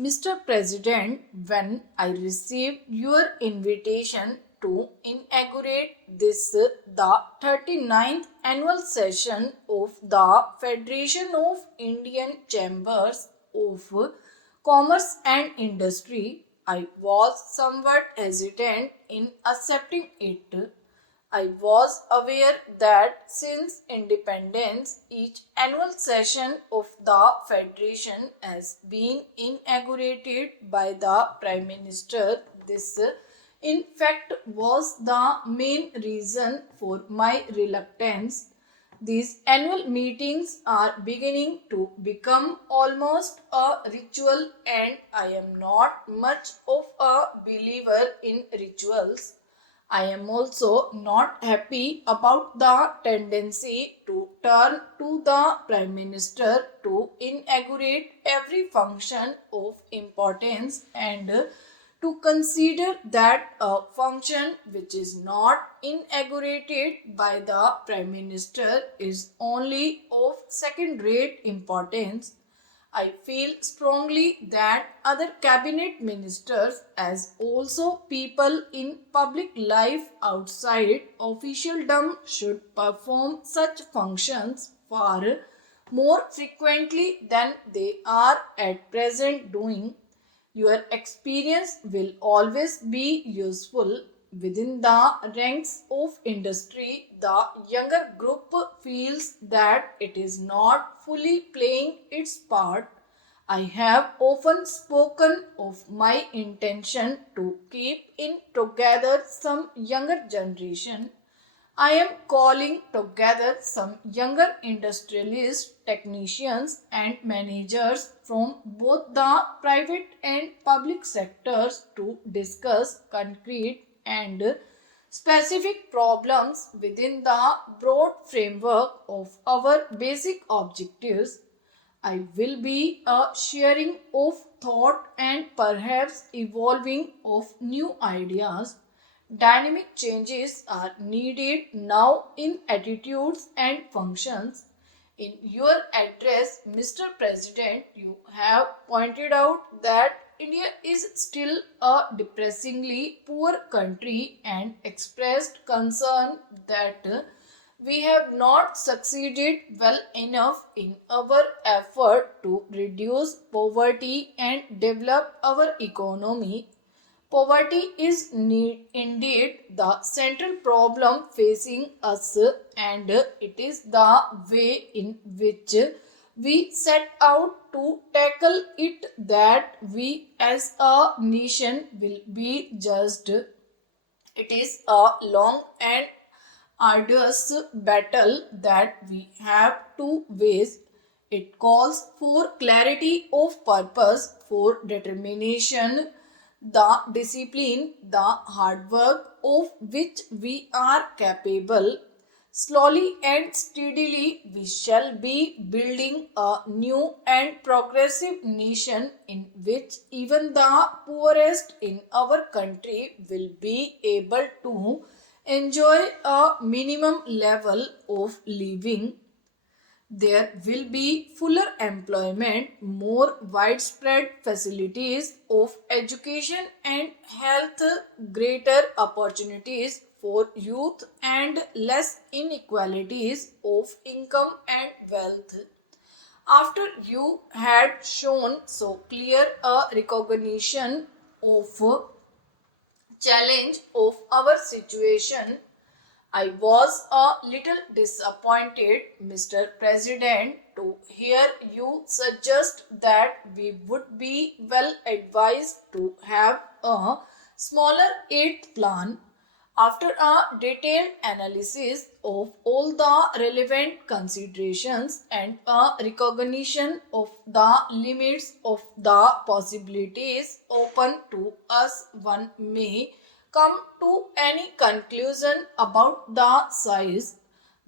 Mr. President, when I received your invitation to inaugurate the 39th annual session of the Federation of Indian Chambers of Commerce and Industry, I was somewhat hesitant in accepting it. I was aware that since independence, each annual session of the Federation has been inaugurated by the Prime Minister. This, in fact, was the main reason for my reluctance. These annual meetings are beginning to become almost a ritual, and I am not much of a believer in rituals. I am also not happy about the tendency to turn to the Prime Minister to inaugurate every function of importance and to consider that a function which is not inaugurated by the Prime Minister is only of second rate importance. I feel strongly that other cabinet ministers, as also people in public life outside officialdom, should perform such functions far more frequently than they are at present doing. Your experience will always be useful. Within the ranks of industry, the younger group feels that it is not fully playing its part. I have often spoken of my intention to keep in together some younger generation. I am calling together some younger industrialists, technicians, and managers from both the private and public sectors to discuss concrete and specific problems within the broad framework of our basic objectives. I will be a sharing of thought and perhaps evolving of new ideas. Dynamic changes are needed now in attitudes and functions. In your address, Mr. President, you have pointed out that India is still a depressingly poor country and expressed concern that we have not succeeded well enough in our effort to reduce poverty and develop our economy. Poverty is indeed the central problem facing us, and it is the way in which we set out to tackle it that we as a nation will be judged. It is a long and arduous battle that we have to wage. It calls for clarity of purpose, for determination, the discipline, the hard work of which we are capable. Slowly and steadily, we shall be building a new and progressive nation in which even the poorest in our country will be able to enjoy a minimum level of living. There will be fuller employment, more widespread facilities of education and health, greater opportunities for youth, and less inequalities of income and wealth. After you had shown so clear a recognition of challenge of our situation, I was a little disappointed, Mr. President, to hear you suggest that we would be well advised to have a smaller eighth plan. After a detailed analysis of all the relevant considerations and a recognition of the limits of the possibilities open to us, one may come to any conclusion about the size,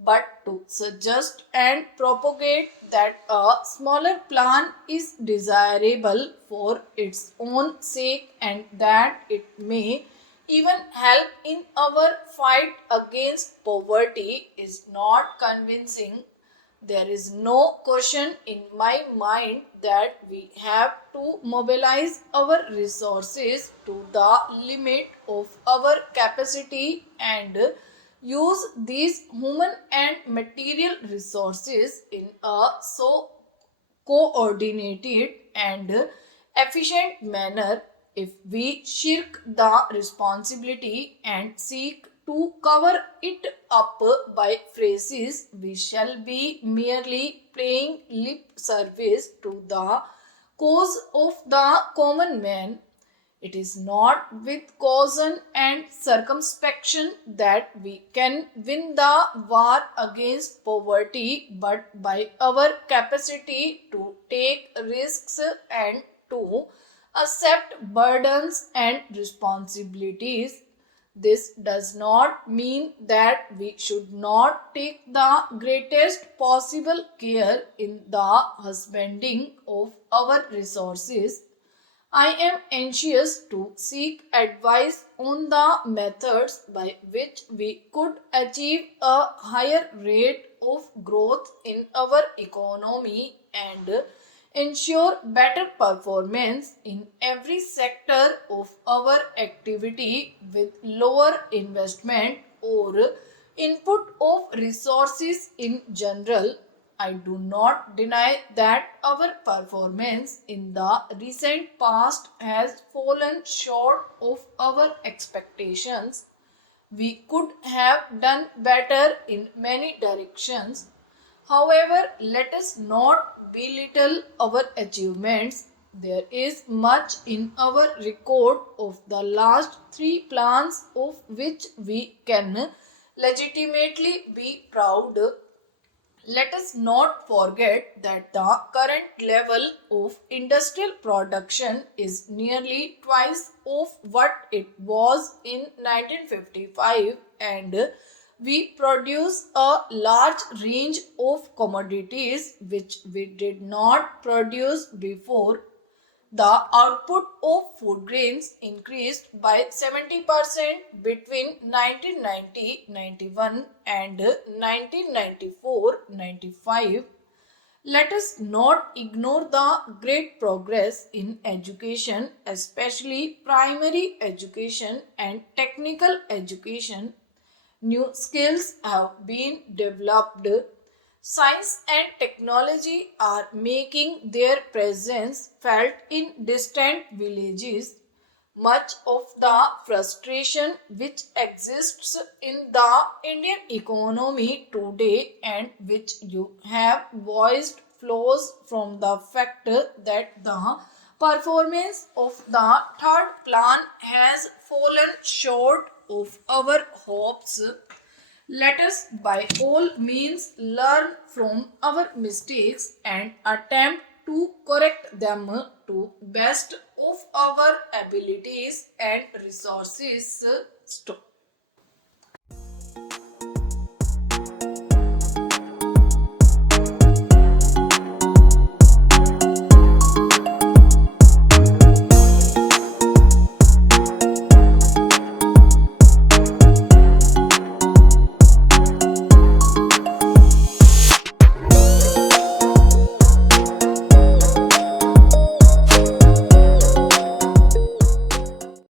but to suggest and propagate that a smaller plan is desirable for its own sake and that it may even help in our fight against poverty is not convincing. There is no question in my mind that we have to mobilize our resources to the limit of our capacity and use these human and material resources in a so coordinated and efficient manner. If we shirk the responsibility and seek to cover it up by phrases, we shall be merely paying lip service to the cause of the common man. It is not with caution and circumspection that we can win the war against poverty, but by our capacity to take risks and to accept burdens and responsibilities. This does not mean that we should not take the greatest possible care in the husbanding of our resources. I am anxious to seek advice on the methods by which we could achieve a higher rate of growth in our economy and ensure better performance in every sector of our activity with lower investment or input of resources in general. I do not deny that our performance in the recent past has fallen short of our expectations. We could have done better in many directions. However, let us not belittle our achievements. There is much in our record of the last three plans of which we can legitimately be proud. Let us not forget that the current level of industrial production is nearly twice of what it was in 1955, and we produce a large range of commodities which we did not produce before. The output of food grains increased by 70% between 1990-91 and 1994-95. Let us not ignore the great progress in education, especially primary education and technical education. New skills have been developed. Science and technology are making their presence felt in distant villages. Much of the frustration which exists in the Indian economy today and which you have voiced flows from the fact that the performance of the third plan has fallen short of our hopes. Let us by all means learn from our mistakes and attempt to correct them to best of our abilities and resources. Stop.